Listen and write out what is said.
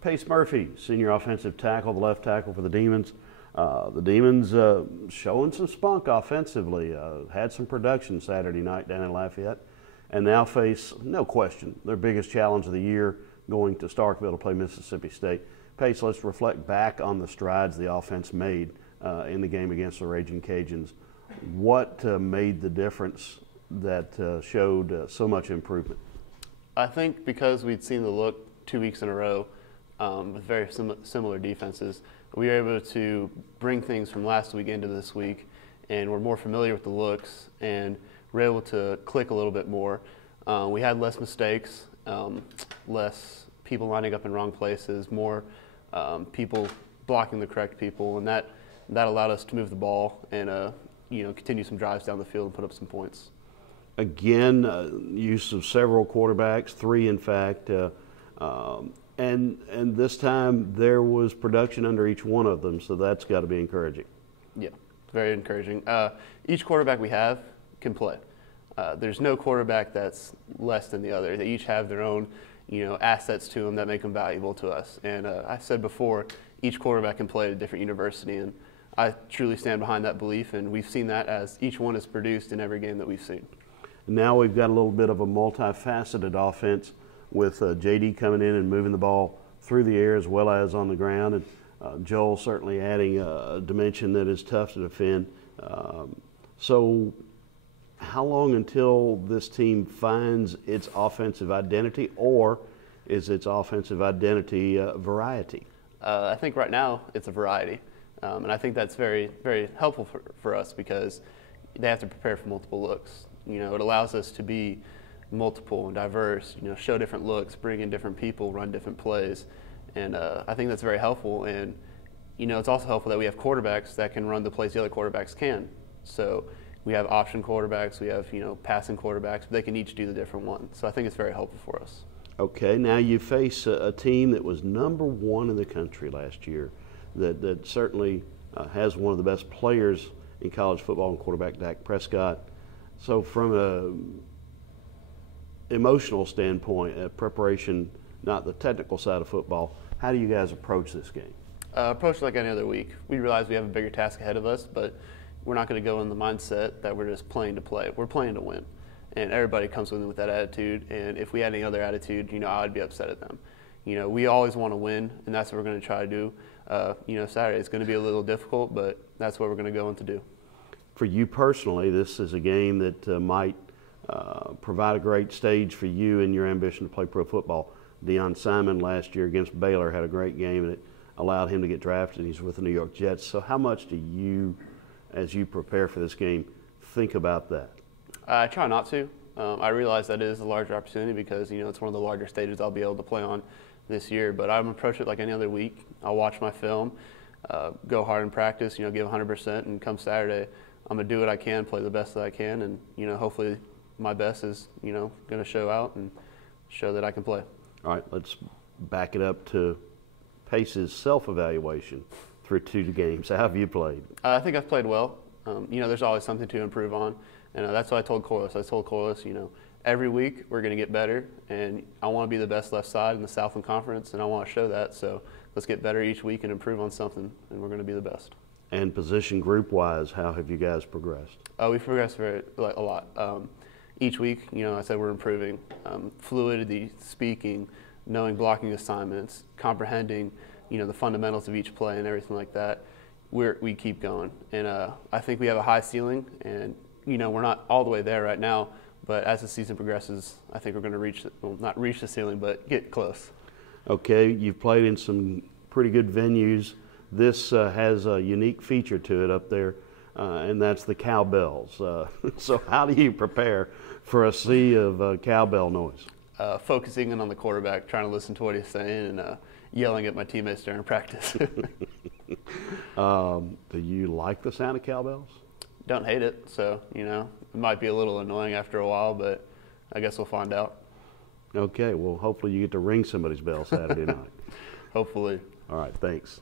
Pace Murphy, senior offensive tackle, the left tackle for the Demons. The Demons showing some spunk offensively, had some production Saturday night down in Lafayette, and now face, no question, their biggest challenge of the year, going to Starkville to play Mississippi State. Pace, let's reflect back on the strides the offense made in the game against the Raging Cajuns. What made the difference that showed so much improvement? I think because we'd seen the look 2 weeks in a row with very similar defenses, we were able to bring things from last week into this week, and we're more familiar with the looks, and we're able to click a little bit more. We had less mistakes, less people lining up in wrong places, more people blocking the correct people, and that allowed us to move the ball and continue some drives down the field and put up some points. Again, use of several quarterbacks, 3 in fact, and this time there was production under each one of them, so that's got to be encouraging. Yeah, very encouraging. Each quarterback we have can play. There's no quarterback that's less than the other. They each have their own, assets to them that make them valuable to us. And I said before, each quarterback can play at a different university, and I truly stand behind that belief, and we've seen that as each one is produced in every game that we've seen. Now we've got a little bit of a multifaceted offense with J.D. coming in and moving the ball through the air as well as on the ground, and Joel certainly adding a dimension that is tough to defend. So how long until this team finds its offensive identity, or is its offensive identity variety? I think right now it's a variety, and I think that's very, very helpful for us because they have to prepare for multiple looks. It allows us to be multiple and diverse, show different looks, bring in different people, run different plays. And I think that's very helpful. And, it's also helpful that we have quarterbacks that can run the plays the other quarterbacks can. So we have option quarterbacks, we have, passing quarterbacks, but they can each do the different one. So I think it's very helpful for us. Okay, now you face a team that was #1 in the country last year, that certainly has one of the best players in college football and quarterback Dak Prescott. So from a emotional standpoint, preparation, not the technical side of football, how do you guys approach this game? Approach it like any other week. We realize we have a bigger task ahead of us, but we're not going to go in the mindset that we're just playing to play. We're playing to win, and everybody comes with that attitude. And if we had any other attitude, I would be upset at them. We always want to win, and that's what we're going to try to do. Saturday is going to be a little difficult, but that's what we're going to go in to do. For you personally, this is a game that might provide a great stage for you in your ambition to play pro football. Deion Simon last year against Baylor had a great game, and it allowed him to get drafted. He's with the New York Jets. So how much do you, as you prepare for this game, think about that? I try not to. I realize that is a larger opportunity because, it's one of the larger stages I'll be able to play on this year. But I'm going to approach it like any other week. I'll watch my film, go hard in practice, give 100%, and come Saturday, I'm going to do what I can, play the best that I can, and, hopefully my best is, going to show out and show that I can play. All right, let's back it up to Pace's self-evaluation through 2 games. How have you played? I think I've played well. There's always something to improve on, and that's what I told Corliss. I told Corliss, every week we're going to get better, and I want to be the best left side in the Southland Conference, and I want to show that. So let's get better each week and improve on something, and we're going to be the best. And position group-wise, how have you guys progressed? We've progressed a lot. Each week, I said we're improving. Fluidity, speaking, knowing blocking assignments, comprehending, the fundamentals of each play and everything like that. We keep going. And I think we have a high ceiling, and, we're not all the way there right now, but as the season progresses, I think we're going to not reach the ceiling, but get close. Okay, you've played in some pretty good venues. This has a unique feature to it up there, and that's the cowbells. So how do you prepare for a sea of cowbell noise? Focusing in on the quarterback, trying to listen to what he's saying, and yelling at my teammates during practice. Do you like the sound of cowbells? Don't hate it, so, it might be a little annoying after a while, but I guess we'll find out. Okay, well, hopefully you get to ring somebody's bell Saturday night. Hopefully. All right, thanks.